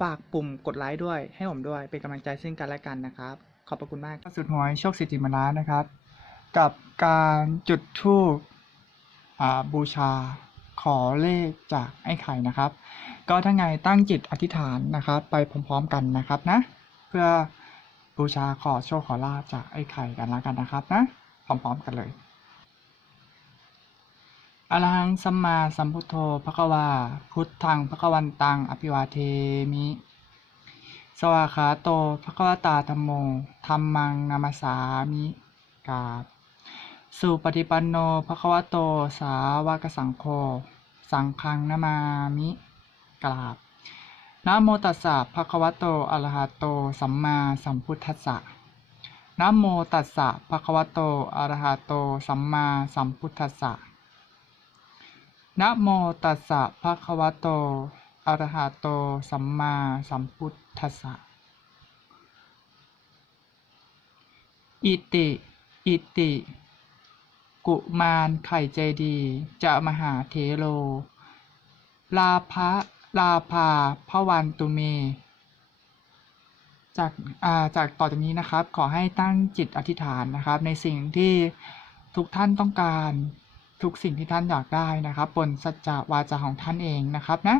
ฝากปุ่มกดไลค์ด้วย ให้ผมด้วยเป็นกำลังใจซึ่งกันและกันนะครับ ขอบพระคุณมากสุดหวยโชคสิทธิมาล้านนะครับ กับการจุดธูปบูชาขอเลขจากไอ้ไข่นะครับ ก็ถ้าไงตั้งจิตอธิษฐานนะครับ ไปพร้อมๆกันนะครับนะ เพื่อบูชาขอโชคขอลาบจากไอ้ไข่กันและกันนะครับนะพร้อมๆกันเลย อรหังสัมมาสัมพุทโธพระกวาพุทธังพระกวันตังอภิวาเทมิ สวาขาโตพระกวตาธรรมโมธรรมังนามาสามิกาบสุปฏิปันโนพระควโต สาวกสังโฆ สังฆังนามามิกราบนะโมตัสสะภะควโตอะระหะโต สัมมาสัมพุทธัสสะนะโมตัสสะภะควโตอะระหะโต สัมมาสัมพุทธัสสะ นะโมตัสสะภะคะวะโต อะระหะโต สัมมาสัมพุทธัสสะ อิติ อิติ กุมารไข่ใจดี จะมหาเทโล ลาภะลาภาพระวันตุเม จากาจากต่อจากนี้นะครับ ขอให้ตั้งจิตอธิษฐานนะครับ ในสิ่งที่ทุกท่านต้องการ ทุกสิ่งที่ท่านอยากได้นะครับ บนสัจจะวาจาของท่านเองนะครับนะ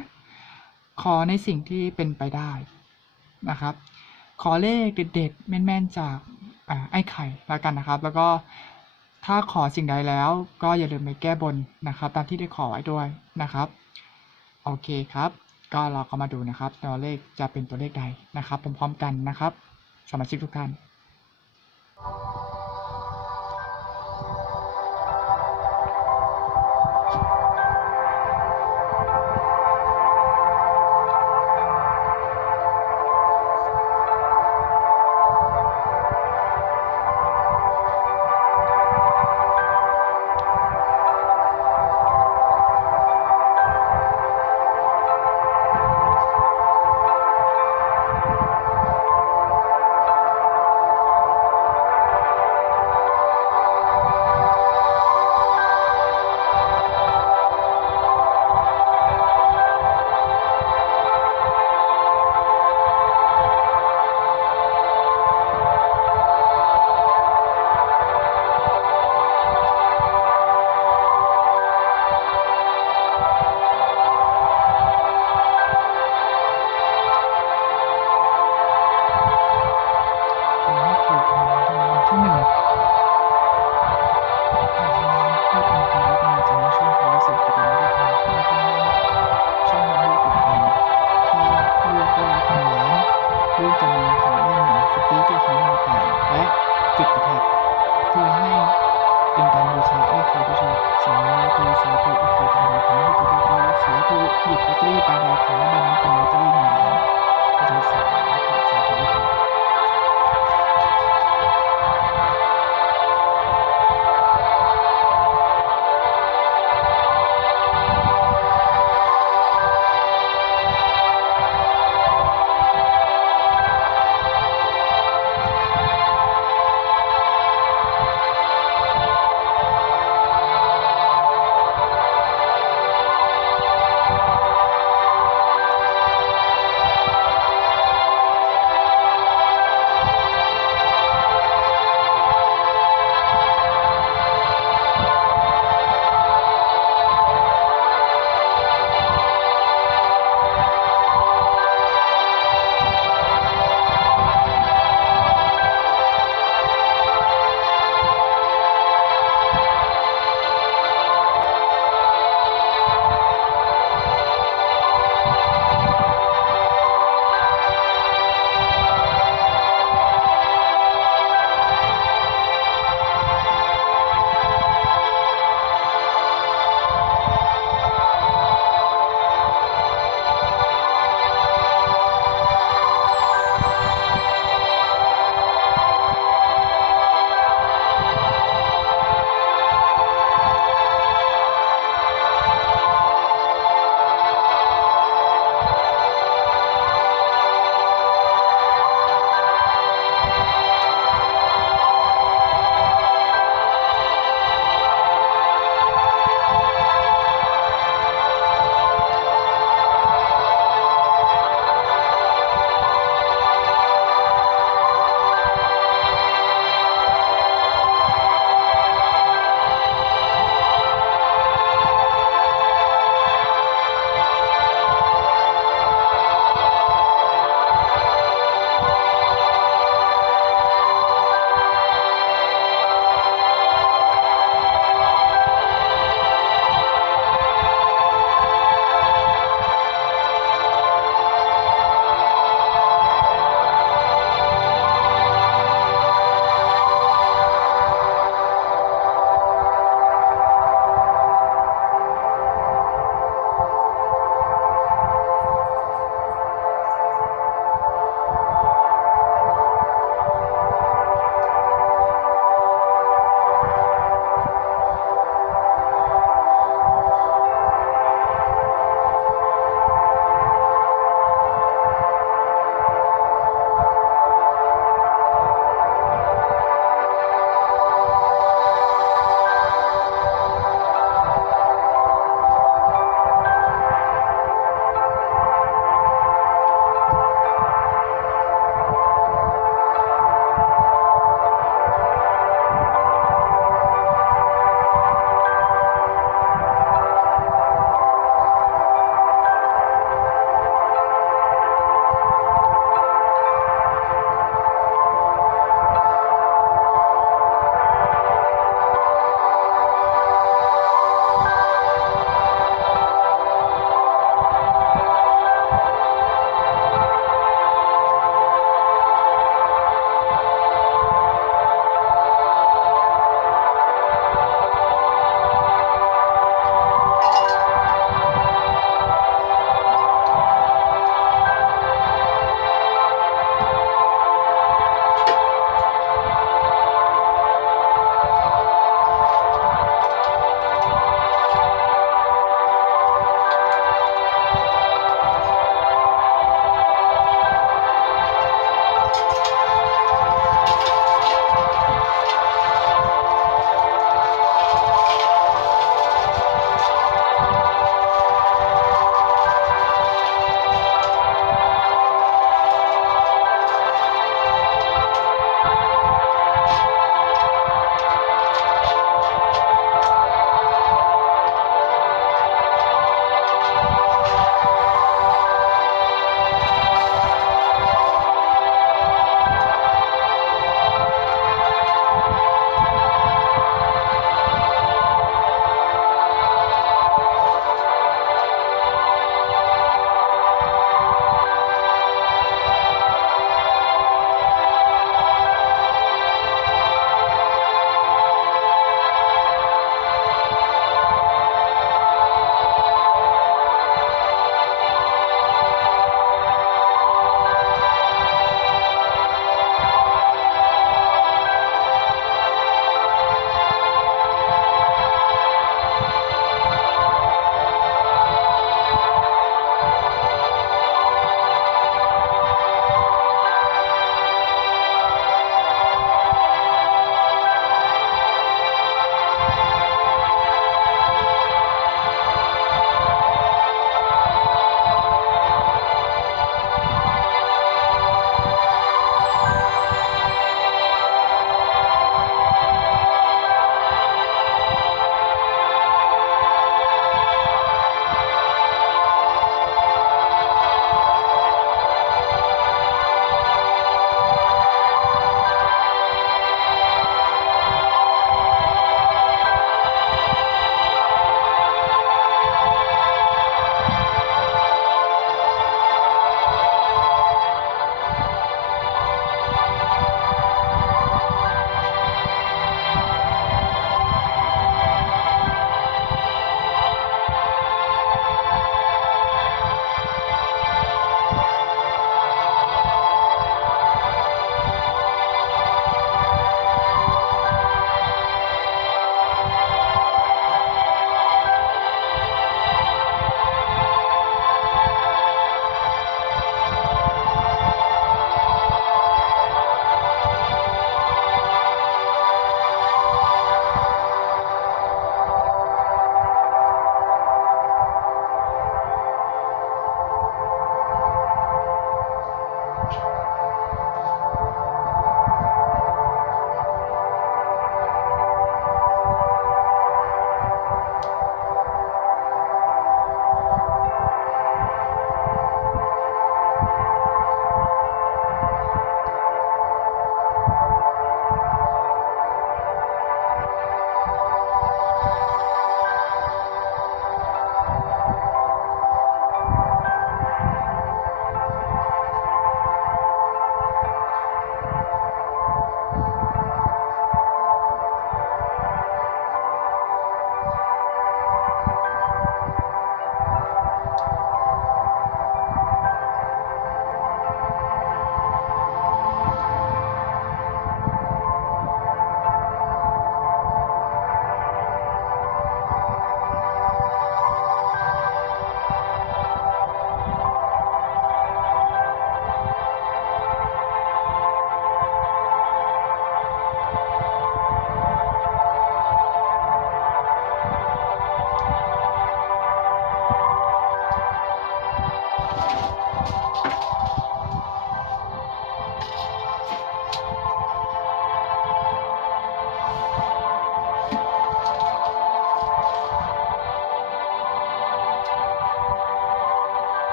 ขอในสิ่งที่เป็นไปได้นะครับ ขอเลขเด็ดๆแม่นๆจากอไอ้ไข่แล้วกันนะครับ แล้วก็ถ้าขอสิ่งใดแล้วก็อย่าลืมไปแก้บนนะครับ ตามที่ได้ขอไว้ด้วยนะครับ โอเคครับ ก็เราก็มาดูนะครับ ตัวเลขจะเป็นตัวเลขใดนะครับพร้อมๆกันนะครับ สมาชิกทุกท่าน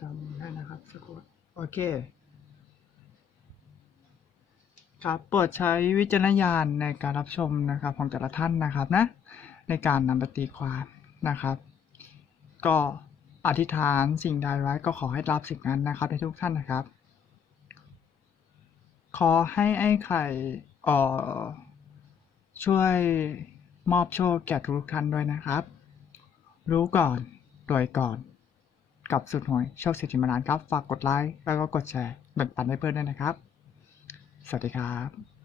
ทำให้นะครับสกดโอเค ครับโปรดใช้วิจารณญาณในการรับชมนะครับของแต่ละท่านนะครับนะในการนำไปตีความนะครับ ก็อธิษฐานสิ่งใดไว้ก็ขอให้รับสิ่งนั้นนะครับในทุกท่านนะครับ ขอให้ไอ้ไข่เอ่อช่วยมอบโชคแก่ทุกท่านด้วยนะครับ รู้ก่อนรวยก่อน กับสุดหวยโชคสิทธิมานานครับ ฝากกดไลค์แล้วก็กดแชร์แบ่งปันให้เพื่อนด้วยนะครับ สวัสดีครับ